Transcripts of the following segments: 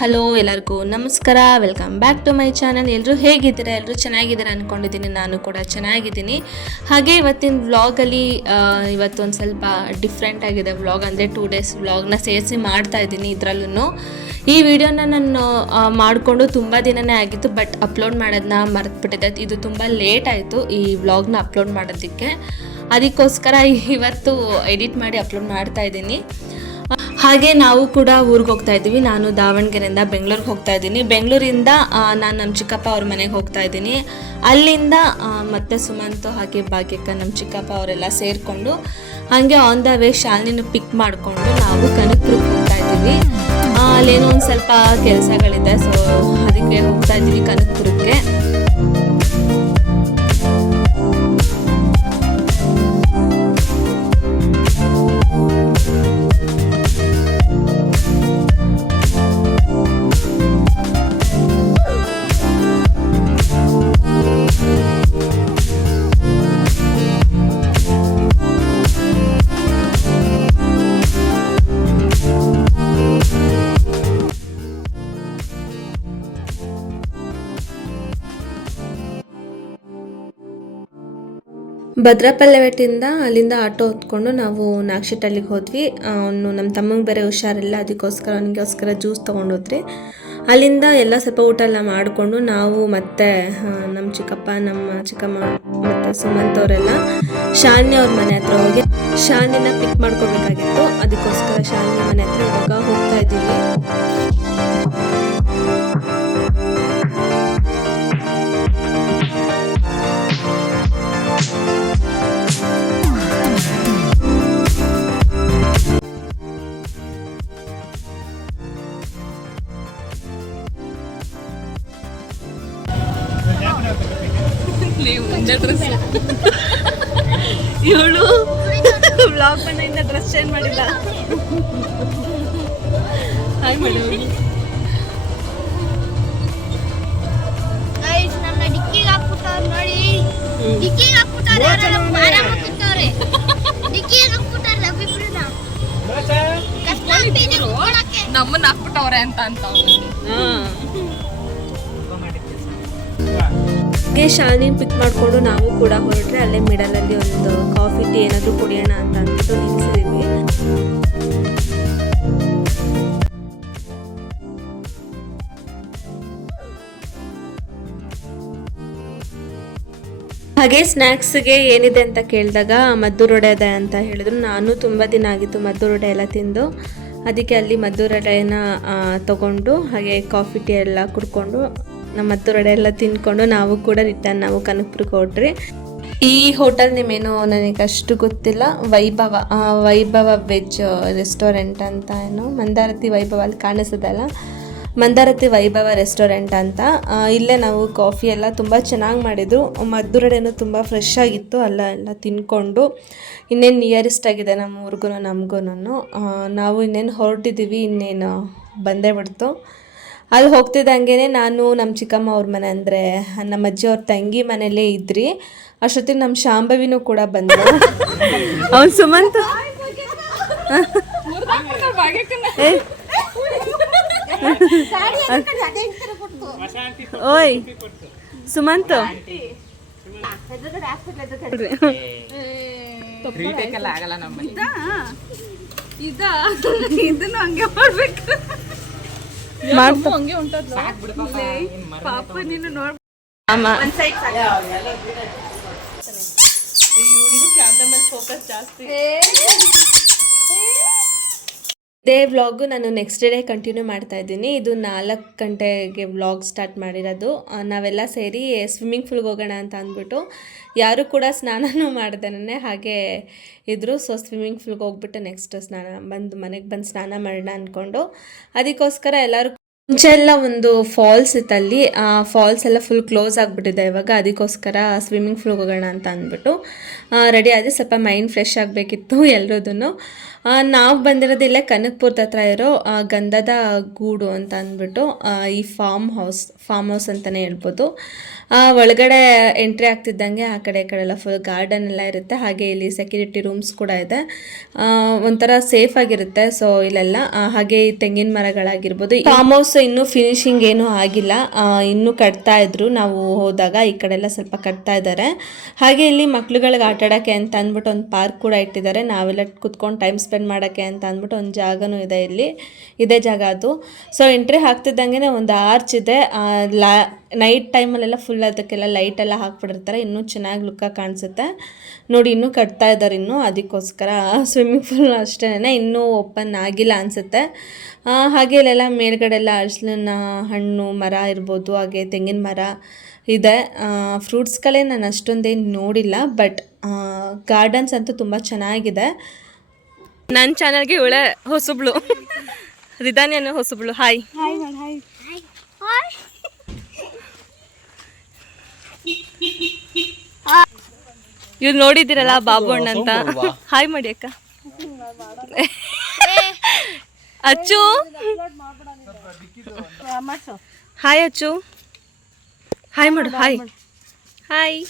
Hello ಎಲ್ಲರಿಗೂ ನಮಸ್ಕಾರ, welcome back to my channel. ಎಲ್ಲರೂ ಹೇಗಿದ್ದೀರಾ? ಎಲ್ಲರೂ ಚೆನ್ನಾಗಿದ್ದೀರಾ ಅಂದ್ಕೊಂಡಿದ್ದೀನಿ. ನಾನು ಕೂಡ ಚೆನ್ನಾಗಿದ್ದೀನಿ. ಹಾಗೆ ಇವತ್ತಿನ ವ್ಲಾಗಲ್ಲಿ ಇವತ್ತೊಂದು ಸ್ವಲ್ಪ ಡಿಫ್ರೆಂಟ್ ಆಗಿದೆ ವ್ಲಾಗ್. ಅಂದರೆ 2 days ವ್ಲಾಗ್ನ ಸೇರಿಸಿ ಮಾಡ್ತಾ ಇದ್ದೀನಿ. ಇದರಲ್ಲೂ ಈ ವಿಡಿಯೋನ ನಾನು ಮಾಡಿಕೊಂಡು ತುಂಬ ದಿನವೇ ಆಗಿತ್ತು, ಬಟ್ ಅಪ್ಲೋಡ್ ಮಾಡೋದನ್ನ ಮರೆತುಬಿಟ್ಟಿದ್ದೆ. ಇದು ತುಂಬ ಲೇಟ್ ಆಯಿತು ಈ ವ್ಲಾಗ್ನ ಅಪ್ಲೋಡ್ ಮಾಡೋದಕ್ಕೆ. ಅದಕ್ಕೋಸ್ಕರ ಇವತ್ತು ಎಡಿಟ್ ಮಾಡಿ ಅಪ್ಲೋಡ್ ಮಾಡ್ತಾ ಇದ್ದೀನಿ. ಹಾಗೆ ನಾವು ಕೂಡ ಊರಿಗೆ ಹೋಗ್ತಾ ಇದ್ದೀವಿ. ನಾನು ದಾವಣಗೆರೆಯಿಂದ ಬೆಂಗಳೂರಿಗೆ ಹೋಗ್ತಾ ಇದ್ದೀನಿ. ಬೆಂಗಳೂರಿಂದ ನಾನು ನಮ್ಮ ಚಿಕ್ಕಪ್ಪ ಅವ್ರ ಮನೆಗೆ ಹೋಗ್ತಾ ಇದ್ದೀನಿ. ಅಲ್ಲಿಂದ ಮತ್ತೆ ಸುಮಂತು ಹಾಗೆ ಭಾಗ್ಯಕ್ಕ ನಮ್ಮ ಚಿಕ್ಕಪ್ಪ ಅವರೆಲ್ಲ ಸೇರಿಕೊಂಡು ಹಾಗೆ ಆನ್ ದ ವೇ ಶಾಲಿನಿನ ಪಿಕ್ ಮಾಡಿಕೊಂಡು ನಾವು ಕನಕಪುರಕ್ಕೆ ಹೋಗ್ತಾ ಇದ್ದೀವಿ. ಅಲ್ಲೇನೋ ಒಂದು ಸ್ವಲ್ಪ ಕೆಲಸಗಳಿದೆ, ಸೊ ಅದಕ್ಕೆ ಹೋಗ್ತಾ ಇದ್ದೀವಿ ಕನಕಪುರಕ್ಕೆ. ಭದ್ರಪಲ್ಲೆವೆಟ್ಟಿಂದ ಅಲ್ಲಿಂದ ಆಟೋ ಹೊತ್ಕೊಂಡು ನಾವು ನಾಗಶೆಟ್ಟಳ್ಳಿಗೆ ಹೋದ್ವಿ. ಅವನು ನಮ್ಮ ತಮ್ಮಂಗೆ ಬೇರೆ ಹುಷಾರಿಲ್ಲ, ಅದಕ್ಕೋಸ್ಕರ ಅವನಿಗೋಸ್ಕರ ಜ್ಯೂಸ್ ತೊಗೊಂಡೋದ್ರಿ. ಅಲ್ಲಿಂದ ಎಲ್ಲ ಸ್ವಲ್ಪ ಊಟ ಎಲ್ಲ ಮಾಡಿಕೊಂಡು ನಾವು ಮತ್ತೆ ನಮ್ಮ ಚಿಕ್ಕಪ್ಪ, ನಮ್ಮ ಚಿಕ್ಕಮ್ಮ ಮತ್ತು ಸುಮಂತ್ ಅವರೆಲ್ಲ ಶಾಲಿನಿ ಅವ್ರ ಮನೆ ಹತ್ರ ಹೋಗಿ ಶಾಲಿನಿನ ಪಿಕ್ ಮಾಡ್ಕೋಬೇಕಾಗಿತ್ತು. ಅದಕ್ಕೋಸ್ಕರ ಶಾಲಿನಿ ಮನೆ ಹತ್ರ ಇವಾಗ ಹೋಗ್ತಾ ಇದ್ದೀವಿ. ಇವಳು ಬ್ಲಾಗ್ ಮನೆಯಿಂದ ಡ್ರೆಸ್ ಚೇಂಜ್ ಮಾಡಿಲ್ಲ. Hi madam. ನಮ್ಮ ಡಿಕ್ಕಿಗೆ ಹಾಕ್ಬಿಟ್ಟವ್ರು ನೋಡಿ. ಡಿಕ್ಕಿಗೆ ಹಾಕ್ಬಿಟ್ಟಾರೆ, ಮಾರಾಮಕ್ಕಿಟ್ಟವ್ರೆ. ಡಿಕ್ಕಿಗೆ ಹಾಕ್ಬಿಟ್ಟಾರೆ ಅಭಿಪ್ರಾಯ. ನಮ್ಮನ್ನ ಹಾಕ್ಬಿಟ್ಟವ್ರೆ ಅಂತ ಹಾಗೆ ಶಾಲಿನಿ ಪಿಕ್ ಮಾಡಿಕೊಂಡು ನಾವು ಕೂಡ ಹೊರಟ್ರೆ ಅಲ್ಲೇ ಮಿಡಲಲ್ಲಿ ಒಂದು ಕಾಫಿ ಟೀ ಏನಾದರೂ ಕುಡಿಯೋಣ ಅಂತ ಅಂದ್ಬಿಟ್ಟು ನಿಲ್ಸಿದ್ದೀವಿ. ಹಾಗೆ ಸ್ನ್ಯಾಕ್ಸ್ಗೆ ಏನಿದೆ ಅಂತ ಕೇಳಿದಾಗ ಮದ್ದೂರು ವಡೆ ಇದೆ ಅಂತ ಹೇಳಿದ್ರು. ನಾನು ತುಂಬ ದಿನ ಆಗಿತ್ತು ಮದ್ದೂರು ವಡೆ ಎಲ್ಲ ತಿಂದು, ಅದಕ್ಕೆ ಅಲ್ಲಿ ಮದ್ದೂರು ವಡೆನ ತೊಗೊಂಡು ಹಾಗೆ ಕಾಫಿ ಟೀ ಎಲ್ಲ ಕುಡ್ಕೊಂಡು ನಮ್ಮ ಮದ್ದೂರು ವಡೆ ಎಲ್ಲ ತಿಂದ್ಕೊಂಡು ನಾವು ಕೂಡ ರಿಟರ್ನ್ ನಾವು ಕನಕಪುರಕ್ಕೆ ಹೊರಟ್ರಿ. ಈ ಹೋಟೆಲ್ ನೇಮೇನೋ ನನಗೆ ಅಷ್ಟು ಗೊತ್ತಿಲ್ಲ. ವೈಭವ ವೆಜ್ ರೆಸ್ಟೋರೆಂಟ್ ಅಂತ ಏನೋ, ಮಂದಾರತಿ ವೈಭವ ಅಲ್ಲಿ ಕಾಣಿಸೋದಲ್ಲ, ಮಂದಾರತಿ ವೈಭವ ರೆಸ್ಟೋರೆಂಟ್ ಅಂತ. ಇಲ್ಲೇ ನಾವು ಕಾಫಿ ಎಲ್ಲ ತುಂಬ ಚೆನ್ನಾಗಿ ಮಾಡಿದರು. ಮದ್ದೂರು ವಡೆನೂ ತುಂಬ ಫ್ರೆಶ್ ಆಗಿತ್ತು. ಎಲ್ಲ ತಿನ್ಕೊಂಡು ಇನ್ನೇನು ನಿಯರೆಸ್ಟ್ ಆಗಿದೆ ನಮ್ಮ ಊರಿಗೂ ನಮಗೂ. ನಾವು ಇನ್ನೇನು ಹೊರಟಿದ್ದೀವಿ, ಇನ್ನೇನು ಬಂದೇ ಬಿಡ್ತು. ಅಲ್ಲಿ ಹೋಗ್ತಿದ್ದಂಗೆ ನಾನು ನಮ್ಮ ಚಿಕ್ಕಮ್ಮ ಅವ್ರ ಮನೆ ಅಂದರೆ ನಮ್ಮ ಅಜ್ಜಿ ಅವ್ರ ತಂಗಿ ಮನೇಲೇ ಇದ್ರಿ. ಅಷ್ಟೊತ್ತಿಗೆ ನಮ್ಮ ಶಾಂಭವಿನೂ ಕೂಡ ಬಂದರು. ಅವನು ಸುಮಂತ್ ಓಯ್ ಸುಮಂತ್ ಆಗಲ್ಲ ನಮ್ಮಲ್ಲಿ. ಇದನ್ನು ಹಂಗೆ ಮಾಡ್ಬೇಕು, ಹಂಗೆ ಉಂಟದ ಪಾಪ ನೀನು ನೋಡ್. ಫೋಕಸ್ ಜಾಸ್ತಿ. ಇದೇ ವ್ಲಾಗು ನಾನು ನೆಕ್ಸ್ಟ್ ಡೇ ಕಂಟಿನ್ಯೂ ಮಾಡ್ತಾ ಇದ್ದೀನಿ. ಇದು 4 ಗಂಟೆಗೆ ವ್ಲಾಗ್ ಸ್ಟಾರ್ಟ್ ಮಾಡಿರೋದು. ನಾವೆಲ್ಲ ಸೇರಿ ಸ್ವಿಮ್ಮಿಂಗ್ ಪೂಲ್ಗೆ ಹೋಗೋಣ ಅಂತ ಅಂದ್ಬಿಟ್ಟು ಯಾರು ಕೂಡ ಸ್ನಾನನೂ ಮಾಡ್ದೇನೆ ಹಾಗೆ ಇದ್ದರು. ಸೊ ಸ್ವಿಮ್ಮಿಂಗ್ ಪೂಲ್ಗೆ ಹೋಗ್ಬಿಟ್ಟು ನೆಕ್ಸ್ಟ್ ಮನೆಗೆ ಬಂದು ಸ್ನಾನ ಮಾಡೋಣ ಅಂದ್ಕೊಂಡು, ಅದಕ್ಕೋಸ್ಕರ ಎಲ್ಲರೂ ಮುಂಚೆ ಎಲ್ಲ ಒಂದು ಫಾಲ್ಸ್ ಇತ್ತಲ್ಲಿ, ಆ ಫಾಲ್ಸ್ ಎಲ್ಲ ಫುಲ್ ಕ್ಲೋಸ್ ಆಗಿಬಿಟ್ಟಿದೆ ಇವಾಗ. ಅದಕ್ಕೋಸ್ಕರ ಸ್ವಿಮ್ಮಿಂಗ್ ಪೂಲ್ಗೆ ಹೋಗೋಣ ಅಂತ ಅಂದ್ಬಿಟ್ಟು ರೆಡಿ ಆಗಿ ಸ್ವಲ್ಪ ಮೈಂಡ್ ಫ್ರೆಶ್ ಆಗಬೇಕಿತ್ತು ಎಲ್ಲರದೂ. ನಾವು ಬಂದಿರೋದು ಇಲ್ಲೇ ಕನಕಪುರದ ಹತ್ರ ಇರೋ ಗಂಧದ ಗೂಡು ಅಂತ ಅಂದ್ಬಿಟ್ಟು ಈ ಫಾರ್ಮ್ ಹೌಸ್ ಅಂತಲೇ ಹೇಳ್ಬೋದು. ಒಳಗಡೆ ಎಂಟ್ರಿ ಆಗ್ತಿದ್ದಂಗೆ ಆ ಕಡೆ ಎಲ್ಲ ಫುಲ್ ಗಾರ್ಡನ್ ಎಲ್ಲ ಇರುತ್ತೆ. ಹಾಗೆ ಇಲ್ಲಿ ಸೆಕ್ಯೂರಿಟಿ ರೂಮ್ಸ್ ಕೂಡ ಇದೆ. ಒಂಥರ ಸೇಫ್ ಆಗಿರುತ್ತೆ. ಸೊ ಇಲ್ಲೆಲ್ಲ ಹಾಗೆ ಈ ತೆಂಗಿನ ಮರಗಳಾಗಿರ್ಬೋದು. ಫಾರ್ಮ್ ಹೌಸ್ ಇನ್ನೂ ಫಿನಿಶಿಂಗ್ ಏನೂ ಆಗಿಲ್ಲ, ಇನ್ನೂ ಕಟ್ತಾ ಇದ್ರು ನಾವು ಹೋದಾಗ. ಈ ಕಡೆ ಎಲ್ಲ ಸ್ವಲ್ಪ ಕಟ್ತಾ ಇದ್ದಾರೆ. ಹಾಗೆ ಇಲ್ಲಿ ಮಕ್ಳುಗಳಿಗೆ ಆಟ ಆಡೋಕ್ಕೆ ಅಂತ ಅಂದ್ಬಿಟ್ಟು ಒಂದು ಪಾರ್ಕ್ ಕೂಡ ಇಟ್ಟಿದ್ದಾರೆ. ನಾವೆಲ್ಲ ಕುತ್ಕೊಂಡು ಟೈಮ್ ಸ್ಪೆಂಡ್ ಮಾಡೋಕ್ಕೆ ಅಂತ ಅಂದ್ಬಿಟ್ಟು ಒಂದು ಜಾಗನೂ ಇದೆ. ಇಲ್ಲಿ ಇದೇ ಜಾಗ ಅದು. ಸೊ ಎಂಟ್ರಿ ಹಾಕ್ತಿದ್ದಂಗೆ ಒಂದು ಆರ್ಚ್ ಇದೆ. ನೈಟ್ ಟೈಮಲ್ಲೆಲ್ಲ ಫುಲ್ ಅದಕ್ಕೆಲ್ಲ ಲೈಟೆಲ್ಲ ಹಾಕ್ಬಿಟ್ಟಿರ್ತಾರೆ, ಇನ್ನೂ ಚೆನ್ನಾಗಿ ಲುಕ್ಕಾಗಿ ಕಾಣಿಸುತ್ತೆ ನೋಡಿ. ಇನ್ನೂ ಕಟ್ತಾ ಇದ್ದಾರೆ ಇನ್ನೂ, ಅದಕ್ಕೋಸ್ಕರ ಸ್ವಿಮ್ಮಿಂಗ್ ಪೂಲ್ ಅಷ್ಟೇ ಇನ್ನೂ ಓಪನ್ ಆಗಿಲ್ಲ ಅನಿಸುತ್ತೆ. ಹಾಗೆ ಇಲ್ಲೆಲ್ಲ ಮೇಲ್ಗಡೆ ಎಲ್ಲ ಹಲಸಿನ ಹಣ್ಣು ಮರ ಇರ್ಬೋದು, ಹಾಗೆ ತೆಂಗಿನ ಮರ ಇದೆ. ಫ್ರೂಟ್ಸ್ಗಳೇ ನಾನು ಅಷ್ಟೊಂದೇನು ನೋಡಿಲ್ಲ, ಬಟ್ ಗಾರ್ಡನ್ಸ್ ಅಂತೂ ತುಂಬ ಚೆನ್ನಾಗಿದೆ. ನನ್ನ ಚಾನಲ್ಗೆ ಒಳ್ಳೆ ಹೊಸಬ್ಳು ರಿದಾನ್ಯನ ಹೊಸಬ್ಳು. ಹಾಯ್ ಇವ್ರು ನೋಡಿದ್ದೀರಲ್ಲ ಬಾಬು ಅಣ್ಣ ಅಂತ. ಹಾಯ್ ಮಾಡಿ ಅಕ್ಕ. ಅಚ್ಚು ಹಾಯ್. ಅಚ್ಚು ಹಾಯ್ ಮಾಡು. Hi hi.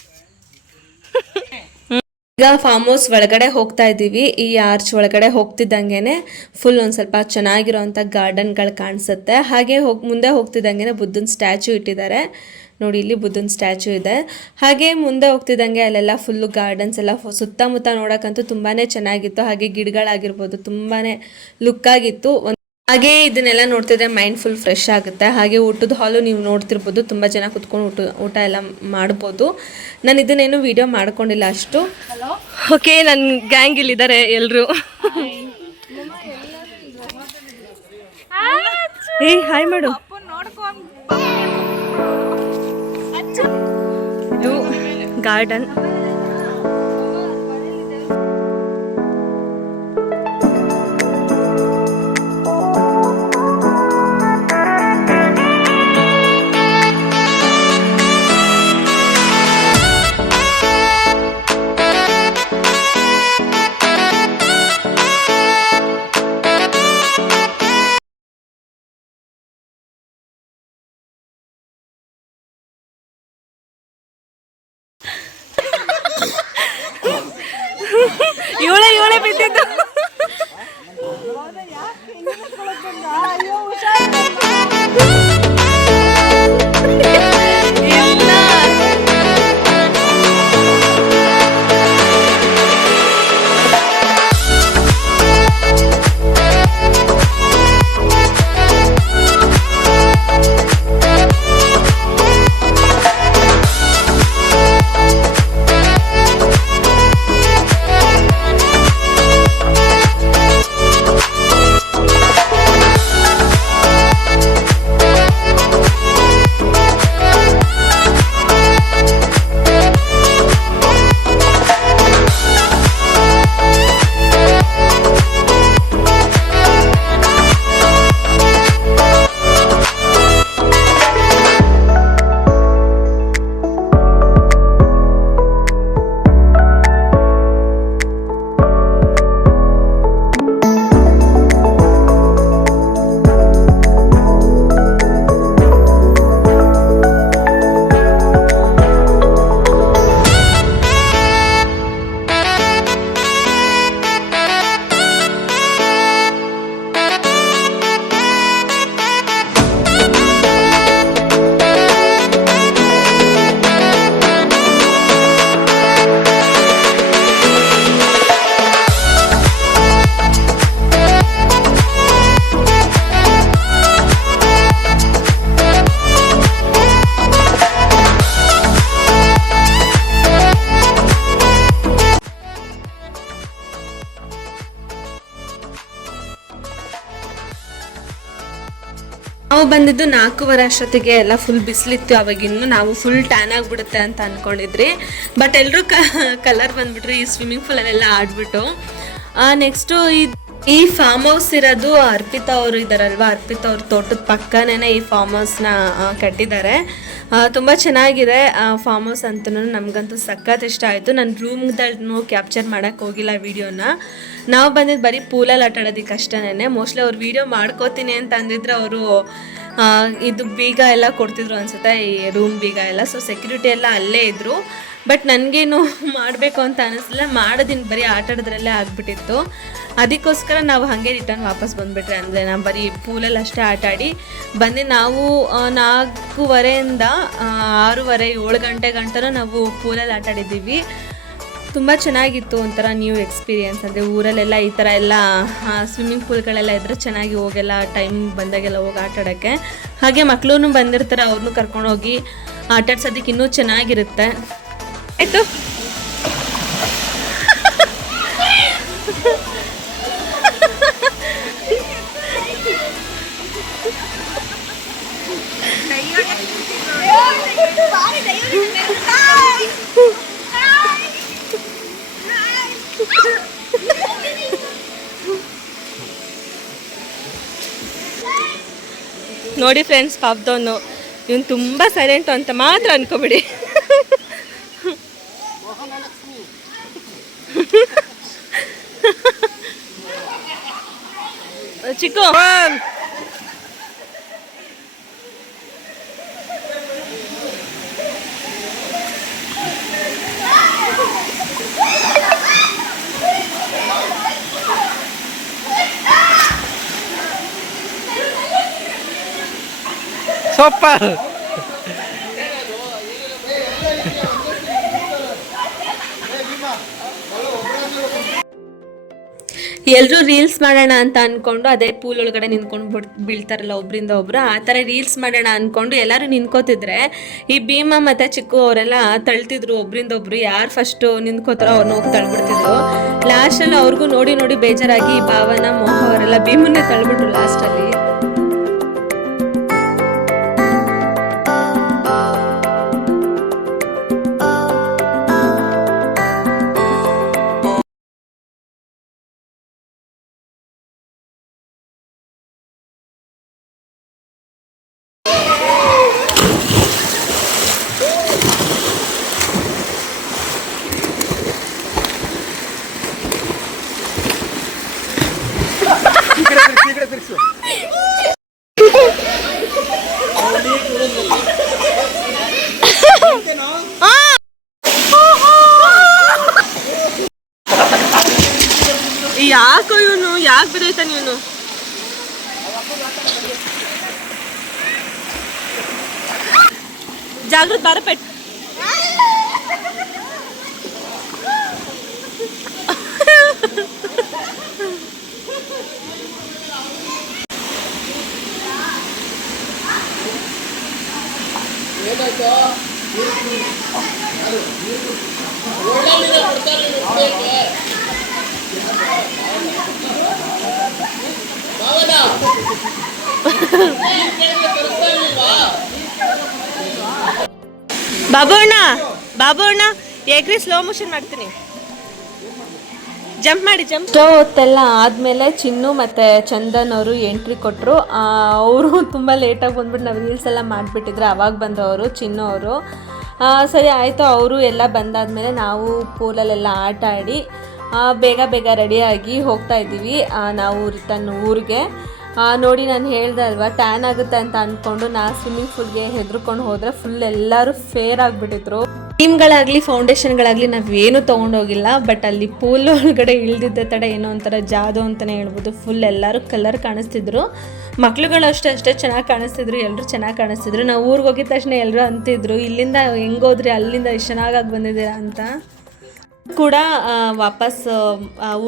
ಈಗ ಫಾರ್ಮ್ ಹೌಸ್ ಒಳಗಡೆ ಹೋಗ್ತಾ ಇದ್ದೀವಿ. ಈ ಆರ್ಚ್ ಒಳಗಡೆ ಹೋಗ್ತಿದ್ದಂಗೆ ಫುಲ್ ಒಂದು ಸ್ವಲ್ಪ ಚೆನ್ನಾಗಿರೋವಂಥ ಗಾರ್ಡನ್ಗಳು ಕಾಣಿಸುತ್ತೆ. ಹಾಗೆ ಮುಂದೆ ಹೋಗ್ತಿದ್ದಂಗೆ ಬುದ್ಧನ ಸ್ಟ್ಯಾಚು ಇಟ್ಟಿದ್ದಾರೆ ನೋಡಿ. ಇಲ್ಲಿ ಬುದ್ಧನ ಸ್ಟ್ಯಾಚು ಇದೆ. ಹಾಗೆ ಮುಂದೆ ಹೋಗ್ತಿದ್ದಂಗೆ ಅಲ್ಲೆಲ್ಲ ಫುಲ್ಲು ಗಾರ್ಡನ್ಸ್ ಎಲ್ಲ ಸುತ್ತಮುತ್ತ ನೋಡೋಕ್ಕಂತೂ ತುಂಬಾ ಚೆನ್ನಾಗಿತ್ತು. ಹಾಗೆ ಗಿಡಗಳಾಗಿರ್ಬೋದು ತುಂಬಾ ಲುಕ್ಕಾಗಿತ್ತು. ಹಾಗೆ ಇದನ್ನೆಲ್ಲ ನೋಡ್ತಿದ್ರೆ ಮೈಂಡ್ ಫುಲ್ ಫ್ರೆಶ್ ಆಗುತ್ತೆ. ಹಾಗೆ ಊಟದ ಹಾಲು ನೀವು ನೋಡ್ತಿರ್ಬೋದು, ತುಂಬ ಜನ ಕುತ್ಕೊಂಡು ಊಟ ಎಲ್ಲ ಮಾಡ್ಬೋದು. ನಾನು ಇದನ್ನೇನು ವಿಡಿಯೋ ಮಾಡ್ಕೊಂಡಿಲ್ಲ ಅಷ್ಟು. ಓಕೆ, ನನ್ನ ಗ್ಯಾಂಗ್ ಇಲ್ಲಿದ್ದಾರೆ ಎಲ್ಲರೂ. ಏಯ್ ಹಾಯ್ ಮಾಡು. ಇದು ಗಾರ್ಡನ್. ಇವಳೆ ಬಿದ್ದಿದ್ದು. ನಾವು ಬಂದಿದ್ದು 4:15 ಅಷ್ಟೊತ್ತಿಗೆ. ಎಲ್ಲ ಫುಲ್ ಬಿಸಿಲಿತ್ತು ಅವಾಗಿನ್ನು. ನಾವು ಫುಲ್ ಟ್ಯಾನ್ ಆಗಿಬಿಡುತ್ತೆ ಅಂತ ಅಂದ್ಕೊಂಡಿದ್ರಿ, ಬಟ್ ಎಲ್ಲರೂ ಕಲರ್ ಬಂದ್ಬಿಟ್ರು ಈ ಸ್ವಿಮ್ಮಿಂಗ್ ಪೂಲಲ್ಲೆಲ್ಲ ಆಡ್ಬಿಟ್ಟು. ನೆಕ್ಸ್ಟು ಈ ಫಾರ್ಮ್ ಹೌಸ್ ಇರೋದು ಅರ್ಪಿತಾ ಅವರು ಇದ್ದಾರಲ್ವ, ಅರ್ಪಿತಾ ಅವ್ರ ತೋಟದ ಪಕ್ಕನೇ ಈ ಫಾರ್ಮ್ ಹೌಸ್ನ ಕಟ್ಟಿದ್ದಾರೆ. ತುಂಬ ಚೆನ್ನಾಗಿದೆ ಫಾರ್ಮ್ ಹೌಸ್ ಅಂತೂ. ನಮಗಂತೂ ಸಖತ್ ಇಷ್ಟ ಆಯಿತು. ನಾನು ರೂಮ್ದಲ್ಲೂ ಕ್ಯಾಪ್ಚರ್ ಮಾಡೋಕ್ಕೆ ಹೋಗಿಲ್ಲ ವೀಡಿಯೋನ. ನಾವು ಬಂದಿದ್ದು ಬರೀ ಪೂಲಲ್ಲಿ ಆಟ ಆಡೋದಕ್ಕೆ ಅಷ್ಟೇ. ಮೋಸ್ಟ್ಲಿ ಅವ್ರು ವೀಡಿಯೋ ಮಾಡ್ಕೋತೀನಿ ಅಂತ ಅಂದಿದ್ರೆ ಅವರು ಇದು ಬೀಗ ಎಲ್ಲ ಕೊಡ್ತಿದ್ರು ಅನಿಸುತ್ತೆ, ಈ ರೂಮ್ ಬೀಗ ಎಲ್ಲ. ಸೊ ಸೆಕ್ಯೂರಿಟಿ ಎಲ್ಲ ಅಲ್ಲೇ ಇದ್ದರು. ಬಟ್ ನನಗೇನು ಮಾಡಬೇಕು ಅಂತ ಅನ್ನಿಸ್ಲಿಲ್ಲ, ಮಾಡೋದಿನ ಬರೀ ಆಟ ಆಡೋದ್ರಲ್ಲೇ ಆಗಿಬಿಟ್ಟಿತ್ತು. ಅದಕ್ಕೋಸ್ಕರ ನಾವು ಹಾಗೆ ರಿಟರ್ನ್ ವಾಪಸ್ ಬಂದುಬಿಟ್ರೆ. ಅಂದರೆ ನಾವು ಬರೀ ಪೂಲಲ್ಲಿ ಅಷ್ಟೇ ಆಟ ಆಡಿ ಬಂದು ನಾವು 4:30ಇಂದ 6:30 7 ಗಂಟೆ ಗಂಟನೂ ನಾವು ಪೂಲಲ್ಲಿ ಆಟ ಆಡಿದ್ದೀವಿ. ತುಂಬ ಚೆನ್ನಾಗಿತ್ತು, ಒಂಥರ ನ್ಯೂ ಎಕ್ಸ್ಪೀರಿಯೆನ್ಸ್. ಅಂದರೆ ಊರಲ್ಲೆಲ್ಲ ಈ ಥರ ಎಲ್ಲ ಸ್ವಿಮ್ಮಿಂಗ್ ಪೂಲ್ಗಳೆಲ್ಲ ಇದ್ದರೆ ಚೆನ್ನಾಗಿ ಹೋಗೆಲ್ಲ ಟೈಮ್ ಬಂದಾಗೆಲ್ಲ ಹೋಗಿ ಆಟ ಆಡೋಕ್ಕೆ. ಹಾಗೆ ಮಕ್ಕಳು ಬಂದಿರ್ತಾರೆ, ಅವ್ರನ್ನೂ ಕರ್ಕೊಂಡೋಗಿ ಆಟ ಆಡ್ಸೋದಕ್ಕೆ ಇನ್ನೂ ಚೆನ್ನಾಗಿರುತ್ತೆ. ಆಯಿತು, ನೋಡಿ ಫ್ರೆಂಡ್ಸ್, ಪಾಪ್ದವನು ಇವನು ತುಂಬ ಸೈಲೆಂಟು ಅಂತ ಮಾತ್ರ ಅನ್ಕೋಬಿಡಿ. ಚಿಕ್ಕು ಸೂಪರ್. ಎಲ್ಲರೂ ರೀಲ್ಸ್ ಮಾಡೋಣ ಅಂತ ಅಂದ್ಕೊಂಡು ಅದೇ ಪೂಲ್ ಒಳಗಡೆ ನಿಂತ್ಕೊಂಡು ಬೀಳ್ತಾರಲ್ಲ ಒಬ್ಬರಿಂದ ಒಬ್ಬರು, ಆ ಥರ ರೀಲ್ಸ್ ಮಾಡೋಣ ಅಂದ್ಕೊಂಡು ಎಲ್ಲರೂ ನಿಂತ್ಕೋತಿದ್ರೆ ಈ ಭೀಮಾ ಮತ್ತು ಚಿಕ್ಕು ಅವರೆಲ್ಲ ತಳ್ತಿದ್ರು ಒಬ್ಬರಿಂದ ಒಬ್ಬರು. ಯಾರು ಫಸ್ಟು ನಿಂತ್ಕೋತಾರೋ ಅವ್ರನ್ನ ಹೋಗಿ ತಳ್ಬಿಡ್ತಿದ್ರು. ಲಾಸ್ಟಲ್ಲಿ ಅವ್ರಿಗೂ ನೋಡಿ ನೋಡಿ ಬೇಜಾರಾಗಿ ಈ ಭಾವನ ಮೋಹ ಅವರೆಲ್ಲ ಭೀಮನ್ನೇ ತಳ್ಬಿಟ್ರು ಲಾಸ್ಟಲ್ಲಿ. ಯಾಕೋ ಇವನು ಯಾಕೆ ಬಿದ್ದೈತಾನೆ ಇವನು? ಜಾಗೃತ್ ಬಾರ ಪೆಟ್. ಬಾಬು ಅಣ್ಣ ಏಕ್ರಿ ಸ್ಲೋ ಮೋಷನ್ ಮಾಡ್ತೀನಿ, ಜಂಪ್ ಮಾಡಿ ಜಂಪ್. ಹೊತ್ತೆಲ್ಲ ಆದಮೇಲೆ ಚಿನ್ನು ಮತ್ತು ಚಂದನ್ ಅವರು ಎಂಟ್ರಿ ಕೊಟ್ಟರು. ಅವರು ತುಂಬ ಲೇಟಾಗಿ ಬಂದ್ಬಿಟ್ಟು ನಾವು ರೀಲ್ಸ್ ಎಲ್ಲ ಮಾಡಿಬಿಟ್ಟಿದ್ರೆ ಅವಾಗ ಬಂದರು ಅವರು, ಚಿನ್ನು ಅವರು. ಸರಿ ಆಯಿತು, ಅವರು ಎಲ್ಲ ಬಂದಾದಮೇಲೆ ನಾವು ಪೂಲಲ್ಲೆಲ್ಲ ಆಟ ಆಡಿ ಬೇಗ ಬೇಗ ರೆಡಿಯಾಗಿ ಹೋಗ್ತಾ ಇದ್ದೀವಿ ನಾವು ರಿಟರ್ನ್ ಊರಿಗೆ. ನೋಡಿ ನಾನು ಹೇಳ್ದೆ ಅಲ್ವಾ, ಟ್ಯಾನ್ ಆಗುತ್ತೆ ಅಂತ ಅಂದ್ಕೊಂಡು ಸ್ವಿಮ್ಮಿಂಗ್ ಪೂಲ್ಗೆ ಹೆದರ್ಕೊಂಡು ಹೋದರೆ ಫುಲ್ ಎಲ್ಲರೂ ಫೇರ್ ಆಗಿಬಿಟ್ಟಿದ್ರು. ಕ್ರೀಮ್ಗಳಾಗಲಿ ಫೌಂಡೇಶನ್ಗಳಾಗಲಿ ನಾವೇನು ತೊಗೊಂಡೋಗಿಲ್ಲ. ಬಟ್ ಅಲ್ಲಿ ಪೂಲ್ ಒಳಗಡೆ ಇಳಿದಿದ್ದ ತಡ ಏನೋ ಒಂಥರ ಜಾದು ಅಂತಲೇ ಹೇಳ್ಬೋದು. ಫುಲ್ ಎಲ್ಲರೂ ಕಲರ್ ಕಾಣಿಸ್ತಿದ್ರು. ಮಕ್ಳುಗಳು ಅಷ್ಟೇ ಚೆನ್ನಾಗಿ ಕಾಣಿಸ್ತಿದ್ರು, ಎಲ್ಲರೂ ಚೆನ್ನಾಗಿ ಕಾಣಿಸ್ತಿದ್ರು. ನಾವು ಊರಿಗೆ ಹೋಗಿದ ತಕ್ಷಣ ಎಲ್ಲರೂ ಅಂತಿದ್ರು, ಇಲ್ಲಿಂದ ಹೆಂಗೋದ್ರಿ ಅಲ್ಲಿಂದ ಎಷ್ಟು ಚೆನ್ನಾಗಾಗಿ ಬಂದಿದ್ದೀರಾ ಅಂತ. ಕೂಡ ವಾಪಸ್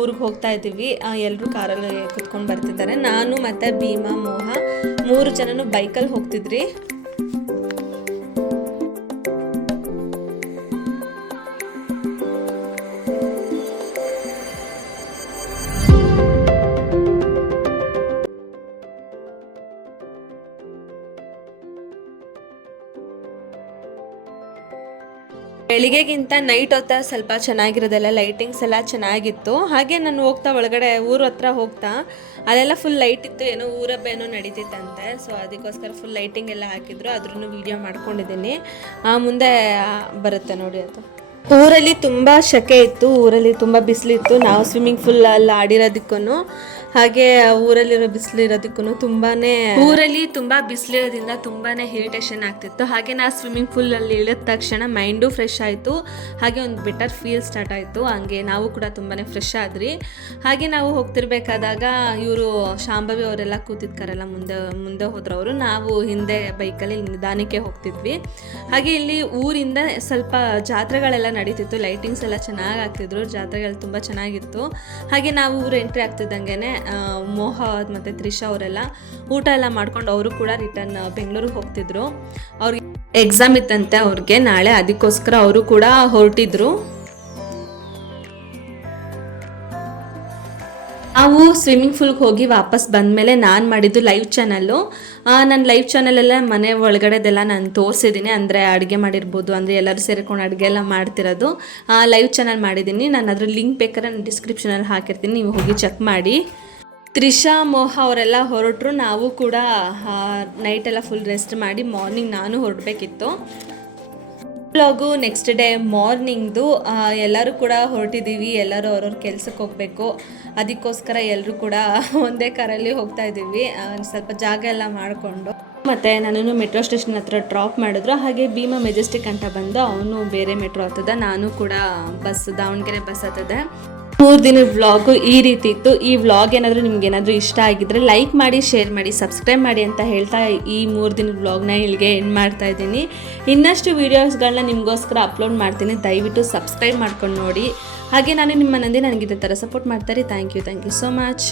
ಊರಿಗೆ ಹೋಗ್ತಾ ಇದ್ದೀವಿ. ಎಲ್ಲರೂ ಕಾರಲ್ಲಿ ಕುತ್ಕೊಂಡು ಬರ್ತಿದ್ದಾರೆ. ನಾನು ಮತ್ತು ಭೀಮಾ, ಮೋಹ 3 ಜನನು ಬೈಕಲ್ಲಿ ಹೋಗ್ತಿದ್ರಿ. ಬೆಳಿಗ್ಗೆಗಿಂತ ನೈಟ್ ಹೊತ್ತ ಸ್ವಲ್ಪ ಚೆನ್ನಾಗಿರೋದೆಲ್ಲ ಲೈಟಿಂಗ್ಸ್ ಎಲ್ಲ ಚೆನ್ನಾಗಿತ್ತು. ಹಾಗೆ ನಾನು ಹೋಗ್ತಾ ಒಳಗಡೆ ಊರ ಹತ್ರ ಹೋಗ್ತಾ ಅಲ್ಲೆಲ್ಲ ಫುಲ್ ಲೈಟ್ ಇತ್ತು, ಏನೋ ಊರಬ್ಬ ಏನೋ ನಡೀತಿತ್ತಂತೆ. ಸೊ ಅದಕ್ಕೋಸ್ಕರ ಫುಲ್ ಲೈಟಿಂಗ್ ಎಲ್ಲ ಹಾಕಿದ್ರು, ಅದ್ರೂ ವಿಡಿಯೋ ಮಾಡ್ಕೊಂಡಿದ್ದೀನಿ. ಮುಂದೆ ಬರುತ್ತೆ ನೋಡಿ ಅದು. ಊರಲ್ಲಿ ತುಂಬ ಸೆಕೆ ಇತ್ತು, ಊರಲ್ಲಿ ತುಂಬ ಬಿಸಿಲಿತ್ತು. ನಾವು ಸ್ವಿಮ್ಮಿಂಗ್ ಫೂಲ್ ಅಲ್ಲಿ ಆಡಿರೋದಕ್ಕೂ ಹಾಗೆ ಊರಲ್ಲಿರೋ ಬಿಸಿಲಿರೋದಕ್ಕೂ ಊರಲ್ಲಿ ತುಂಬ ಬಿಸಿಲಿರೋದ್ರಿಂದ ತುಂಬಾ ಇರಿಟೇಷನ್ ಆಗ್ತಿತ್ತು. ಹಾಗೆ ನಾವು ಸ್ವಿಮ್ಮಿಂಗ್ ಪೂಲಲ್ಲಿ ಇಳಿದ ತಕ್ಷಣ ಮೈಂಡು ಫ್ರೆಶ್ ಆಯಿತು, ಹಾಗೆ ಒಂದು ಬೆಟರ್ ಫೀಲ್ ಸ್ಟಾರ್ಟ್ ಆಯಿತು. ಹಂಗೆ ನಾವು ಕೂಡ ತುಂಬಾ ಫ್ರೆಶ್ ಆದ್ರಿ. ಹಾಗೆ ನಾವು ಹೋಗ್ತಿರ್ಬೇಕಾದಾಗ ಇವರು ಶಾಂಭವಿ ಅವರೆಲ್ಲ ಕೂತಿದ್ಕಾರಲ್ಲ, ಮುಂದೆ ಹೋದ್ರು ಅವರು. ನಾವು ಹಿಂದೆ ಬೈಕಲ್ಲಿ ನಿಧಾನಕ್ಕೆ ಹೋಗ್ತಿದ್ವಿ. ಹಾಗೆ ಇಲ್ಲಿ ಊರಿಂದ ಸ್ವಲ್ಪ ಜಾತ್ರೆಗಳೆಲ್ಲ ನಡೀತಿತ್ತು, ಲೈಟಿಂಗ್ಸ್ ಎಲ್ಲ ಚೆನ್ನಾಗಿ ಆಗ್ತಿದ್ರು, ಜಾತ್ರೆಗಳು ತುಂಬ ಚೆನ್ನಾಗಿತ್ತು. ಹಾಗೆ ನಾವು ಊರು ಎಂಟ್ರಿ ಆಗ್ತಿದ್ದಂಗೆ ಮೋಹ ಮತ್ತು ತ್ರಿಷಾ ಅವರೆಲ್ಲ ಊಟ ಎಲ್ಲ ಮಾಡ್ಕೊಂಡು ಅವರು ಕೂಡ ರಿಟರ್ನ್ ಬೆಂಗಳೂರಿಗೆ ಹೋಗ್ತಿದ್ರು. ಅವ್ರಿಗೆ ಎಕ್ಸಾಮ್ ಇತ್ತಂತೆ ಅವ್ರಿಗೆ ನಾಳೆ, ಅದಕ್ಕೋಸ್ಕರ ಅವರು ಕೂಡ ಹೊರಟಿದ್ರು. ನಾವು ಸ್ವಿಮ್ಮಿಂಗ್ ಪೂಲ್ಗೆ ಹೋಗಿ ವಾಪಸ್ ಬಂದಮೇಲೆ ನಾನು ಮಾಡಿದ್ದು ಲೈವ್ ಚಾನಲ್ಲು. ನನ್ನ ಲೈವ್ ಚಾನಲೆಲ್ಲ ಮನೆ ಒಳಗಡೆದೆಲ್ಲ ನಾನು ತೋರಿಸಿದ್ದೀನಿ, ಅಂದರೆ ಅಡುಗೆ ಮಾಡಿರ್ಬೋದು, ಅಂದರೆ ಎಲ್ಲರೂ ಸೇರಿಕೊಂಡು ಅಡುಗೆ ಎಲ್ಲ ಮಾಡ್ತಿರೋದು ಲೈವ್ ಚಾನಲ್ ಮಾಡಿದ್ದೀನಿ. ನಾನು ಅದ್ರ ಲಿಂಕ್ ಬೇಕಾದ್ರೆ ನಾನು ಡಿಸ್ಕ್ರಿಪ್ಷನಲ್ಲಿ ಹಾಕಿರ್ತೀನಿ, ನೀವು ಹೋಗಿ ಚೆಕ್ ಮಾಡಿ. ತ್ರಿಷಾ ಮೋಹ ಅವರೆಲ್ಲ ಹೊರಟರು. ನಾವು ಕೂಡ ನೈಟೆಲ್ಲ ಫುಲ್ ರೆಸ್ಟ್ ಮಾಡಿ ಮಾರ್ನಿಂಗ್ ನಾನು ಹೊರಡಬೇಕಿತ್ತು. ವ್ಲಾಗು ನೆಕ್ಸ್ಟ್ ಡೇ ಮಾರ್ನಿಂಗ್ದು. ಎಲ್ಲರೂ ಕೂಡ ಹೊರಟಿದ್ದೀವಿ, ಎಲ್ಲರೂ ಅವ್ರವ್ರ ಕೆಲ್ಸಕ್ಕೆ ಹೋಗಬೇಕು. ಅದಕ್ಕೋಸ್ಕರ ಎಲ್ಲರೂ ಕೂಡ ಒಂದೇ ಕಾರಲ್ಲಿ ಹೋಗ್ತಾ ಇದ್ದೀವಿ, ಸ್ವಲ್ಪ ಜಾಗ ಎಲ್ಲ ಮಾಡಿಕೊಂಡು. ಮತ್ತು ನನ್ನನ್ನು ಮೆಟ್ರೋ ಸ್ಟೇಷನ್ ಹತ್ರ ಡ್ರಾಪ್ ಮಾಡಿದ್ರು. ಹಾಗೆ ಭೀಮಾ ಮೆಜೆಸ್ಟಿಕ್ ಅಂತ ಬಂದು ಅವನು ಬೇರೆ ಮೆಟ್ರೋ ಹತ್ತದ, ನಾನು ಕೂಡ ದಾವಣಗೆರೆ ಬಸ್ ಹತ್ತದೆ. 3 ದಿನದ ವ್ಲಾಗು ಈ ರೀತಿ ಇತ್ತು. ಈ ವ್ಲಾಗ್ ಏನಾದರೂ ನಿಮ್ಗೆ ಏನಾದರೂ ಇಷ್ಟ ಆಗಿದ್ರೆ ಲೈಕ್ ಮಾಡಿ, ಶೇರ್ ಮಾಡಿ, ಸಬ್ಸ್ಕ್ರೈಬ್ ಮಾಡಿ ಅಂತ ಹೇಳ್ತಾ ಈ 3 ದಿನದ ವ್ಲಾಗ್ನ ಇಲ್ಲಿಗೆ ಎಂಡ್ ಮಾಡ್ತಾ ಇದ್ದೀನಿ. ಇನ್ನಷ್ಟು ವೀಡಿಯೋಸ್ಗಳನ್ನ ನಿಮಗೋಸ್ಕರ ಅಪ್ಲೋಡ್ ಮಾಡ್ತೀನಿ, ದಯವಿಟ್ಟು ಸಬ್ಸ್ಕ್ರೈಬ್ ಮಾಡ್ಕೊಂಡು ನೋಡಿ. ಹಾಗೆ ನಾನು ನಿಮ್ಮ ನಂದಿ ನನಗೆ ಇದೇ ಥರ ಸಪೋರ್ಟ್ ಮಾಡ್ತಾರೆ. Thank you so much.